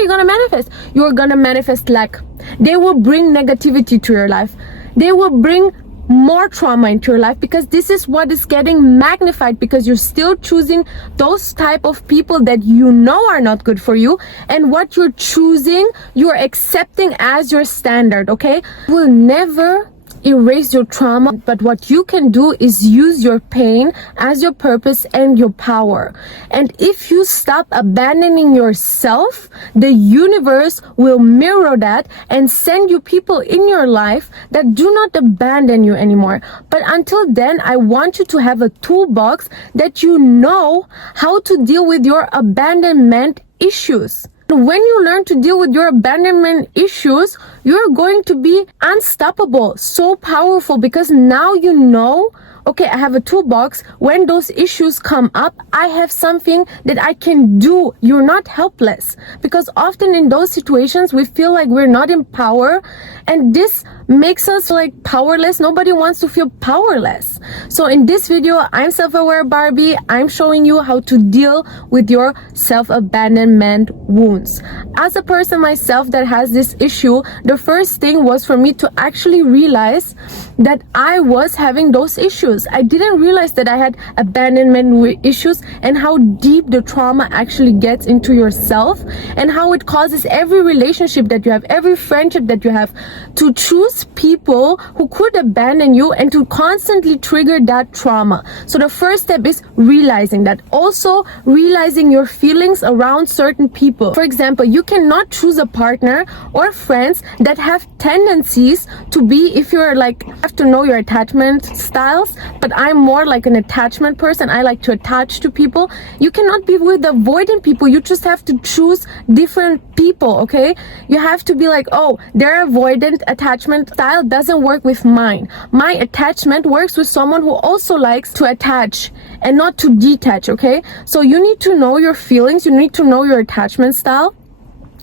you going to manifest? You're going to manifest lack. They will bring negativity to your life. They will bring more trauma into your life, because this is what is getting magnified, because you're still choosing those type of people that you know are not good for you, and what you're choosing, you're accepting as your standard. Okay, will never erase your trauma, but what you can do is use your pain as your purpose and your power. And if you stop abandoning yourself, the universe will mirror that and send you people in your life that do not abandon you anymore. But until then, I want you to have a toolbox that you know how to deal with your abandonment issues. When you learn to deal with your abandonment issues, you're going to be unstoppable, so powerful, because now you know, okay, I have a toolbox. When those issues come up, I have something that I can do. You're not helpless, because often in those situations, we feel like we're not in power, and this makes us like powerless. Nobody wants to feel powerless. So in this video, I'm Self-Aware Barbie. I'm showing you how to deal with your self-abandonment wounds. As a person myself that has this issue, the first thing was for me to actually realize that I was having those issues. I didn't realize that I had abandonment issues, and how deep the trauma actually gets into yourself, and how it causes every relationship that you have, every friendship that you have, to choose people who could abandon you and to constantly trigger that trauma. So the first step is realizing that. Also realizing your feelings around certain people. For example, you cannot choose a partner or friends that have tendencies to be, if you're like, you have to know your attachment styles, but I'm more like an attachment person. I like to attach to people. You cannot be with avoidant people. You just have to choose different people. Okay, you have to be like, oh, their avoidant attachment style doesn't work with mine. My attachment works with someone who also likes to attach and not to detach. Okay, so you need to know your feelings, you need to know your attachment style.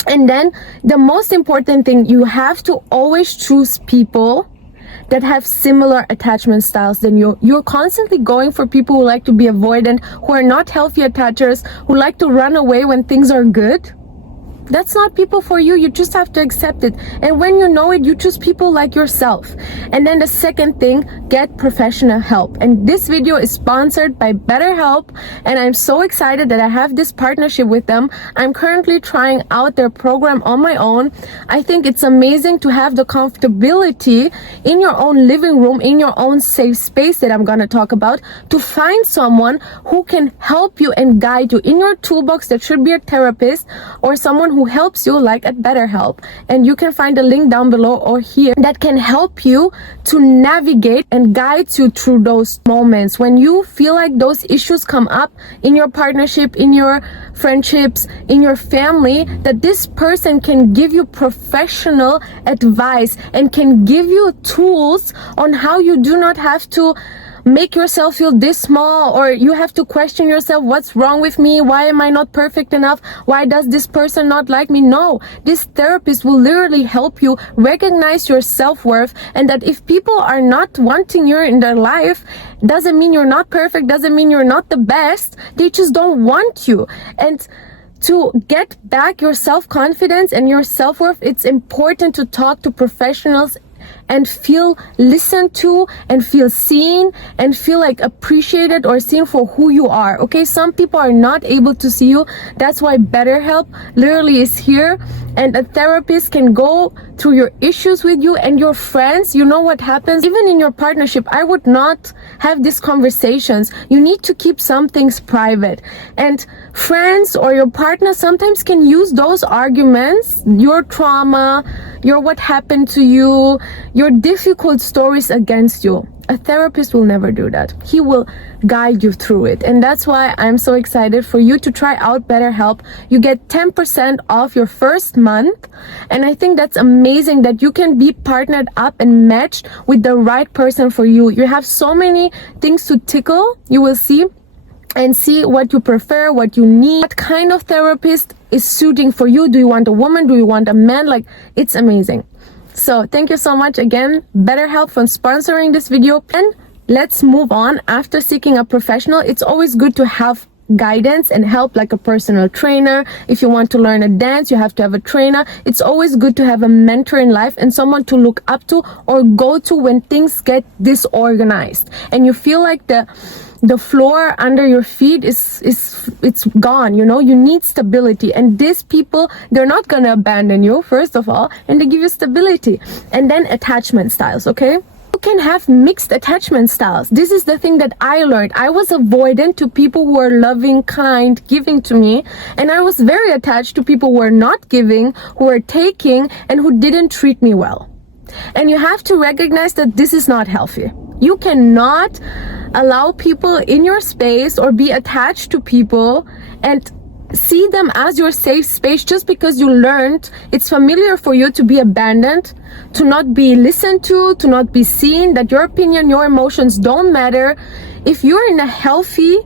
And then the most important thing, you have to always choose people that have similar attachment styles than you. You're constantly going for people who like to be avoidant, who are not healthy attachers, who like to run away when things are good. That's not people for you. You just have to accept it. And when you know it, you choose people like yourself. And then the second thing, get professional help. And this video is sponsored by BetterHelp, and I'm so excited that I have this partnership with them. I'm currently trying out their program on my own. I think it's amazing to have the comfortability in your own living room, in your own safe space that I'm going to talk about, to find someone who can help you and guide you in your toolbox. That should be a therapist or someone who helps you, like at BetterHelp. And you can find a link down below or here that can help you to navigate and guides you through those moments when you feel like those issues come up in your partnership, in your friendships, in your family, that this person can give you professional advice and can give you tools on how you do not have to make yourself feel this small, or you have to question yourself, what's wrong with me? Why am I not perfect enough? Why does this person not like me? No, this therapist will literally help you recognize your self-worth, and that if people are not wanting you in their life, doesn't mean you're not perfect, doesn't mean you're not the best. They just don't want you. And to get back your self-confidence and your self-worth, it's important to talk to professionals and feel listened to and feel seen and feel like appreciated or seen for who you are. Okay, some people are not able to see you. That's why BetterHelp literally is here, and a therapist can go through your issues with you and your friends. You know what happens even in your partnership? I would not have these conversations. You need to keep some things private, and friends or your partner sometimes can use those arguments, your trauma, your what happened to you, your difficult stories against you. A therapist will never do that. He will guide you through it. And that's why I'm so excited for you to try out BetterHelp. You get 10% off your first month. And I think that's amazing that you can be partnered up and matched with the right person for you. You have so many things to tickle. You will see and see what you prefer, what you need, what kind of therapist is suiting for you. Do you want a woman? Do you want a man? Like, it's amazing. So thank you so much again, BetterHelp, for sponsoring this video. And let's move on. After seeking a professional, it's always good to have guidance and help, like a personal trainer. If you want to learn a dance, you have to have a trainer. It's always good to have a mentor in life and someone to look up to or go to when things get disorganized and you feel like the floor under your feet it's gone. You know, you need stability, and these people, they're not gonna abandon you, first of all, and they give you stability. And then attachment styles. Okay, you can have mixed attachment styles. This is the thing that I learned. I was avoidant to people who are loving, kind, giving to me, and I was very attached to people who are not giving, who are taking, and who didn't treat me well. And you have to recognize that this is not healthy. You cannot allow people in your space or be attached to people and see them as your safe space just because you learned it's familiar for you to be abandoned, to not be listened to not be seen, that your opinion, your emotions don't matter. If you're in a healthy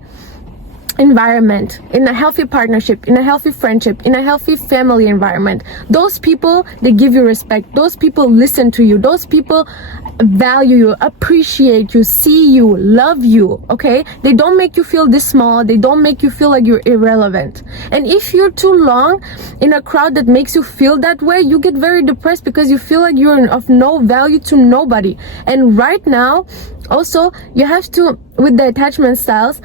environment, in a healthy partnership, in a healthy friendship, in a healthy family environment, those people, they give you respect. Those people listen to you. Those people value you, appreciate you, see you, love you. Okay, they don't make you feel this small. They don't make you feel like you're irrelevant. And if you're too long in a crowd that makes you feel that way, you get very depressed because you feel like you're of no value to nobody. And right now also, you have to, with the attachment styles,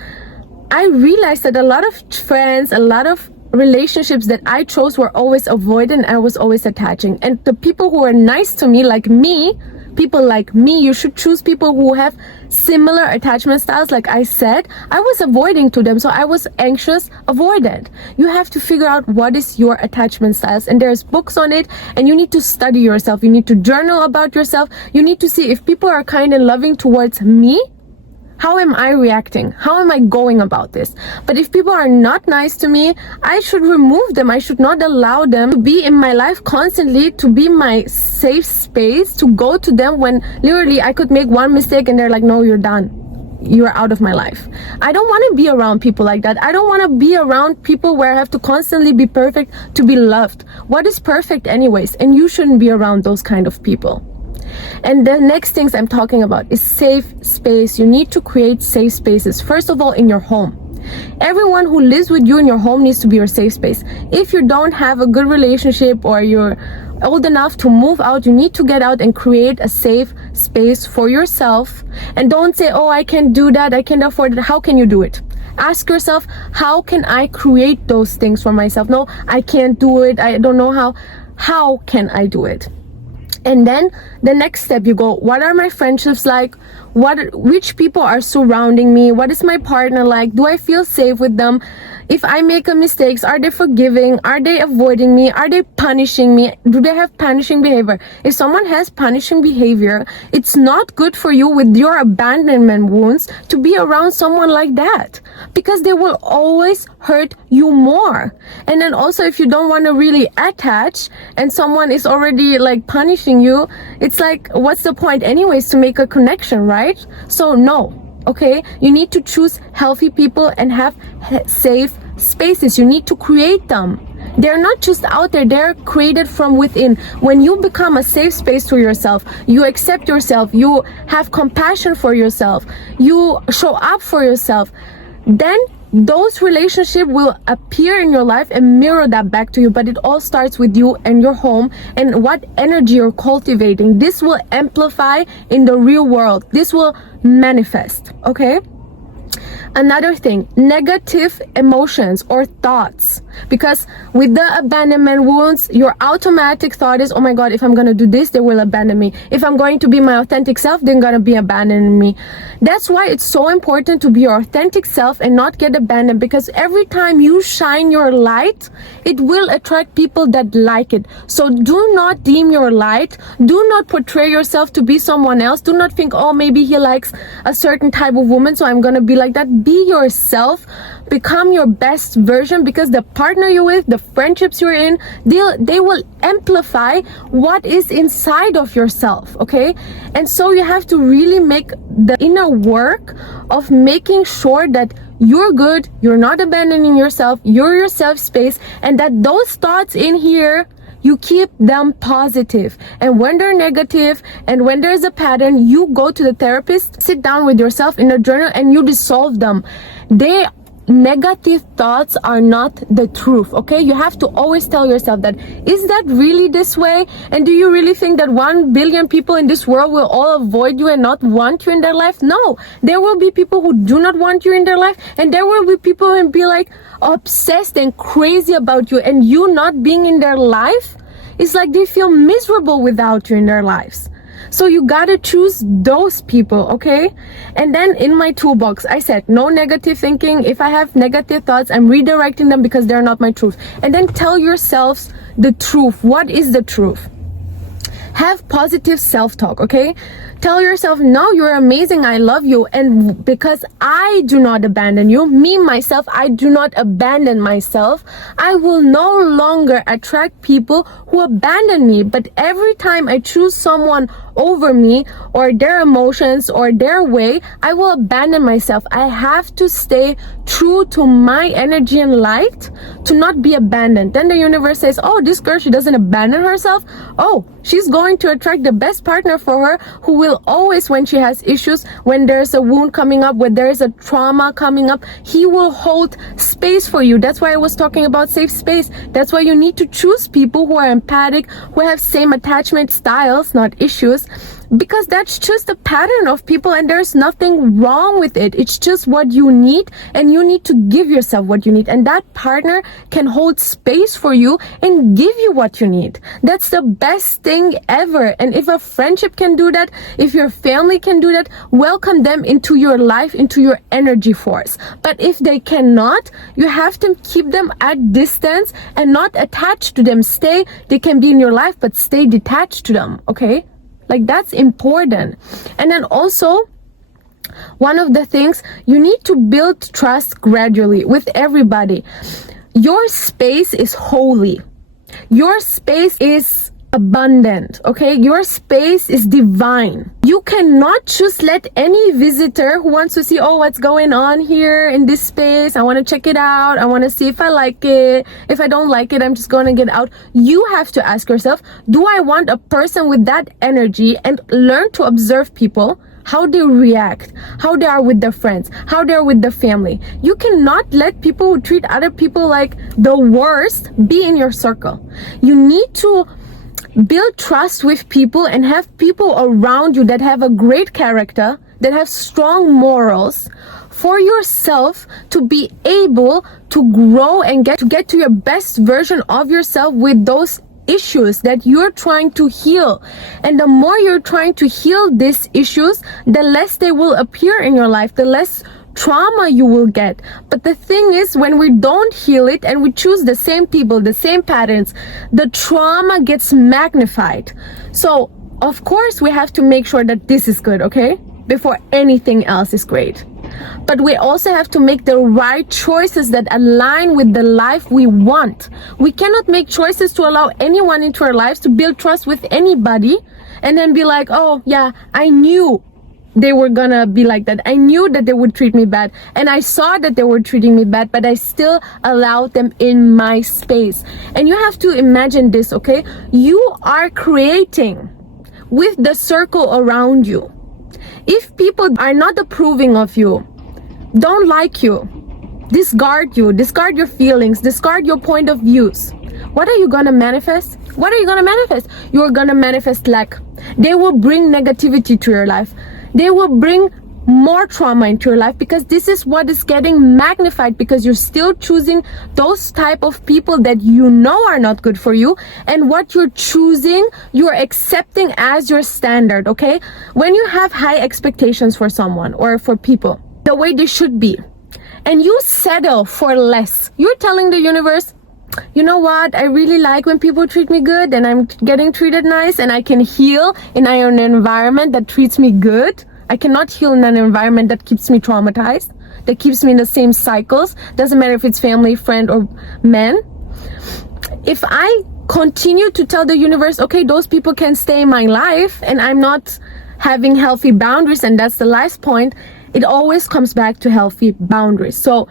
I realized that a lot of friends, a lot of relationships that I chose were always avoidant. I was always attaching. And the people who are nice to me, like me, people like me, you should choose people who have similar attachment styles. Like I said, I was avoiding to them. So I was anxious, avoidant. You have to figure out what is your attachment styles. And there's books on it. And you need to study yourself. You need to journal about yourself. You need to see if people are kind and loving towards me, how am I reacting? How am I going about this? But if people are not nice to me, I should remove them. I should not allow them to be in my life constantly, to be my safe space, to go to them when literally I could make one mistake and they're like, no, you're done. You're out of my life. I don't want to be around people like that. I don't want to be around people where I have to constantly be perfect to be loved. What is perfect anyways? And you shouldn't be around those kind of people. And the next things I'm talking about is safe space. You need to create safe spaces. First of all, in your home. Everyone who lives with you in your home needs to be your safe space. If you don't have a good relationship or you're old enough to move out, you need to get out and create a safe space for yourself. And don't say, oh, I can't do that, I can't afford it. How can you do it? Ask yourself, how can I create those things for myself? No, I can't do it. I don't know how. How can I do it? And then the next step, you go, what are my friendships like? Which people are surrounding me? What is my partner like? Do I feel safe with them? If I make a mistake, are they forgiving? Are they avoiding me? Are they punishing me? Do they have punishing behavior? If someone has punishing behavior, it's not good for you with your abandonment wounds to be around someone like that, because they will always hurt you more. And then also, if you don't want to really attach and someone is already like punishing you, it's like, what's the point anyways to make a connection, right? So no. Okay, you need to choose healthy people and have safe spaces. You need to create them. They're not just out there, they're created from within. When you become a safe space for yourself, you accept yourself, you have compassion for yourself, you show up for yourself, then those relationships will appear in your life and mirror that back to you. But it all starts with you and your home and what energy you're cultivating. This will amplify in the real world. This will manifest. Okay? Another thing, negative emotions or thoughts. Because with the abandonment wounds, your automatic thought is, oh my God, if I'm going to do this, they will abandon me. If I'm going to be my authentic self, they're going to be abandoning me. That's why it's so important to be your authentic self and not get abandoned. Because every time you shine your light, it will attract people that like it. So do not dim your light. Do not portray yourself to be someone else. Do not think, oh, maybe he likes a certain type of woman, so I'm going to be like that. Be yourself. Become your best version, because the partner you're with, the friendships you're in, they will amplify what is inside of yourself. Okay? And so you have to really make the inner work of making sure that you're good, you're not abandoning yourself, you're your safe space, and that those thoughts in here, you keep them positive. And when they're negative and when there's a pattern, you go to the therapist, sit down with yourself in a journal, and you dissolve them. They negative thoughts are not the truth, okay? You have to always tell yourself that, is that really this way? And do you really think that 1 billion people in this world will all avoid you and not want you in their life? No, there will be people who do not want you in their life, and there will be people who will be like obsessed and crazy about you, and you not being in their life, it's like they feel miserable without you in their lives. So you gotta choose those people, okay? And then in my toolbox, I said, no negative thinking. If I have negative thoughts, I'm redirecting them because they're not my truth. And then tell yourselves the truth. What is the truth? Have positive self-talk, okay? Tell yourself, no, you're amazing, I love you, and because I do not abandon you, me, myself, I do not abandon myself, I will no longer attract people who abandon me. But every time I choose someone over me or their emotions or their way, I will abandon myself. I have to stay true to my energy and light to not be abandoned. Then the universe says, oh, this girl, she doesn't abandon herself. Oh, she's going to attract the best partner for her, who will always, when she has issues, when there's a wound coming up, when there's a trauma coming up, he will hold space for you. That's why I was talking about safe space. That's why you need to choose people who are empathic, who have same attachment styles, not issues, because that's just a pattern of people, and there's nothing wrong with it. It's just what you need, and you need to give yourself what you need, and that partner can hold space for you and give you what you need. That's the best thing ever. And if a friendship can do that, if your family can do that, welcome them into your life, into your energy force. But if they cannot, you have to keep them at distance and not attached to them. They can be in your life, but stay detached to them, okay? Like, that's important. And then also, one of the things, you need to build trust gradually with everybody. Your space is holy. Your space is abundant, okay? Your space is divine. You cannot just let any visitor who wants to see, oh, what's going on here in this space, I want to check it out, I want to see if I like it. If I don't like it, I'm just going to get out. You have to ask yourself, do I want a person with that energy? And learn to observe people, how they react, how they are with their friends, how they are with their family. You cannot let people who treat other people like the worst be in your circle. You need to build trust with people and have people around you that have a great character, that have strong morals, for yourself to be able to grow and get to your best version of yourself with those issues that you're trying to heal. And the more you're trying to heal these issues, the less they will appear in your life, the less trauma you will get. But the thing is, when we don't heal it and we choose the same people, the same patterns, the trauma gets magnified. So of course we have to make sure that this is good, okay, before anything else is great. But we also have to make the right choices that align with the life we want. We cannot make choices to allow anyone into our lives, to build trust with anybody, and then be like, oh yeah, I knew they were gonna be like that. I knew that they would treat me bad, and I saw that they were treating me bad, but I still allowed them in my space. And you have to imagine this, okay? You are creating with the circle around you. If people are not approving of you, don't like you, discard your feelings, discard your point of views, what are you gonna manifest? What are you gonna manifest? You're gonna manifest lack. They will bring negativity to your life. They will bring more trauma into your life, because this is what is getting magnified, because you're still choosing those type of people that you know are not good for you, and what you're choosing, you're accepting as your standard, okay? When you have high expectations for someone or for people, the way they should be, and you settle for less, you're telling the universe, you know what, I really like when people treat me good and I'm getting treated nice, and I can heal in an environment that treats me good. I cannot heal in an environment that keeps me traumatized, that keeps me in the same cycles. Doesn't matter if it's family, friend, or man. If I continue to tell the universe, okay, those people can stay in my life, and I'm not having healthy boundaries, and that's the last point, it always comes back to healthy boundaries. So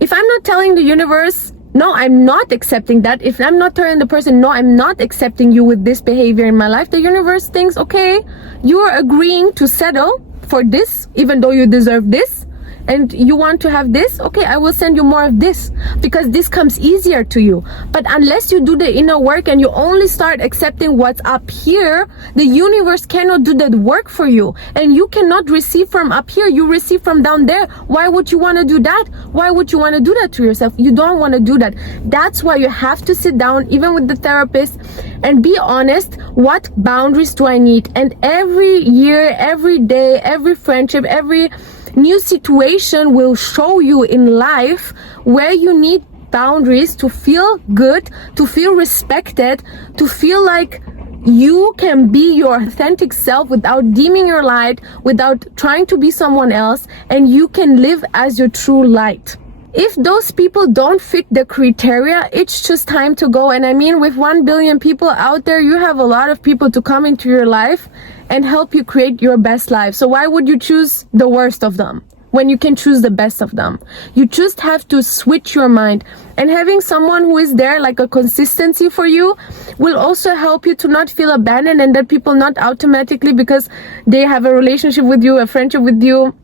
if I'm not telling the universe, no, I'm not accepting that, if I'm not telling the person, no, I'm not accepting you with this behavior in my life, the universe thinks, okay, you're agreeing to settle for this, even though you deserve this, and you want to have this, okay, I will send you more of this because this comes easier to you. But unless you do the inner work and you only start accepting what's up here, the universe cannot do that work for you, and you cannot receive from up here, you receive from down there. Why would you want to do that? Why would you want to do that to yourself? You don't want to do that. That's why you have to sit down, even with the therapist, and be honest. What boundaries do I need? And every year, every day, every friendship, every new situation will show you in life where you need boundaries to feel good, to feel respected, to feel like you can be your authentic self without dimming your light, without trying to be someone else, and you can live as your true light. If those people don't fit the criteria, it's just time to go. And I mean, with 1 billion people out there, you have a lot of people to come into your life and help you create your best life. So why would you choose the worst of them when you can choose the best of them? You just have to switch your mind. And having someone who is there, like a consistency for you, will also help you to not feel abandoned, and that people not automatically, because they have a relationship with you, a friendship with you,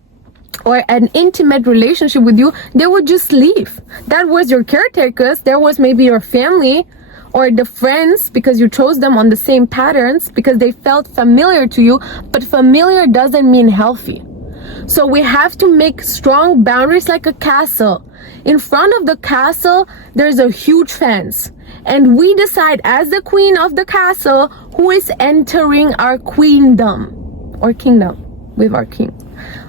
or an intimate relationship with you, they would just leave. That was your caretakers. There was maybe your family or the friends, because you chose them on the same patterns because they felt familiar to you, but familiar doesn't mean healthy. So we have to make strong boundaries, like a castle. In front of the castle, there's a huge fence, and we decide as the queen of the castle who is entering our queendom or kingdom with our king.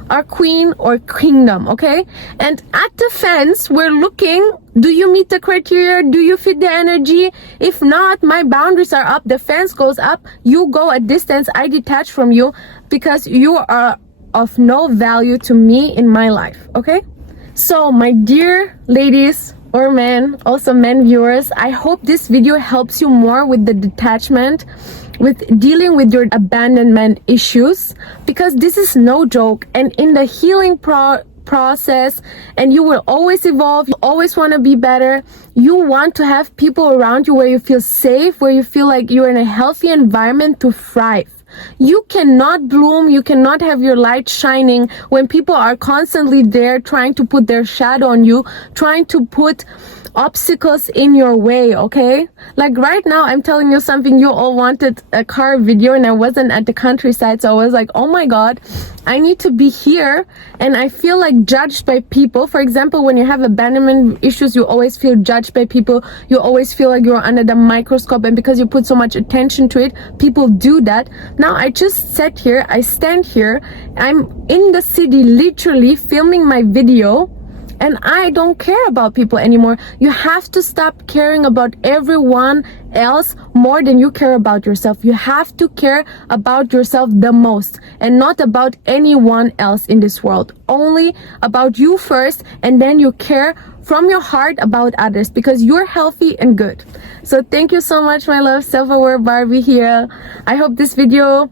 Our queen or kingdom, okay? And at the fence, we're looking, do you meet the criteria? Do you fit the energy? If not, my boundaries are up, the fence goes up, you go a distance, I detach from you because you are of no value to me in my life, okay? So my dear ladies or men, also men viewers, I hope this video helps you more with the detachment, with dealing with your abandonment issues, because this is no joke. And in the healing process, and you will always evolve, you always want to be better. You want to have people around you where you feel safe, where you feel like you're in a healthy environment to thrive. You cannot bloom, you cannot have your light shining when people are constantly there trying to put their shadow on you, trying to put obstacles in your way, okay? Like right now, I'm telling you something, you all wanted a car video and I wasn't at the countryside, so I was like, oh my god, I need to be here, and I feel like judged by people. For example, when you have abandonment issues, you always feel judged by people, you always feel like you're under the microscope, and because you put so much attention to it, people do that. Now I just sat here, I stand here, I'm in the city literally filming my video, and I don't care about people anymore. You have to stop caring about everyone else more than you care about yourself. You have to care about yourself the most, and not about anyone else in this world. Only about you first, and then you care from your heart about others, because you're healthy and good. So thank you so much, my love. Self-aware Barbie here. I hope this video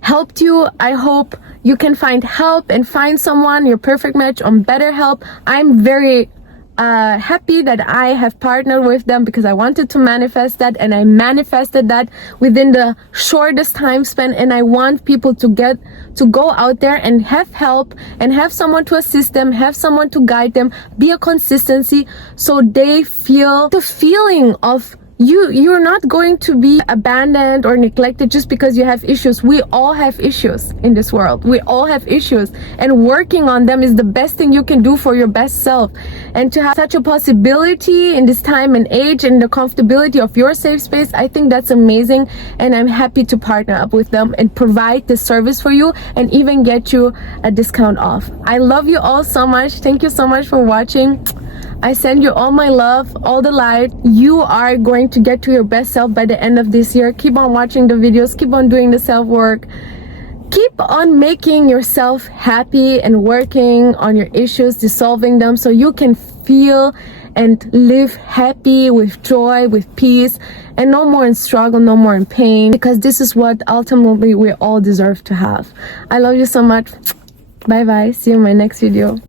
helped you. I hope you can find help and find someone, your perfect match, on BetterHelp. I'm very happy that I have partnered with them because I wanted to manifest that, and I manifested that within the shortest time span. And I want people to go out there and have help and have someone to assist them, have someone to guide them, be a consistency, so they feel the feeling of you're not going to be abandoned or neglected just because you have issues. We all have issues in this world. We all have issues, and working on them is the best thing you can do for your best self. And to have such a possibility in this time and age, and the comfortability of your safe space, I think that's amazing, and I'm happy to partner up with them and provide this service for you, and even get you a discount off. I love you all so much. Thank you so much for watching. I send you all my love, all the light. You are going to get to your best self by the end of this year. Keep on watching the videos, keep on doing the self-work, keep on making yourself happy and working on your issues, dissolving them, so you can feel and live happy, with joy, with peace, and no more in struggle, no more in pain, because this is what ultimately we all deserve to have. I love you so much. Bye bye. See you in my next video.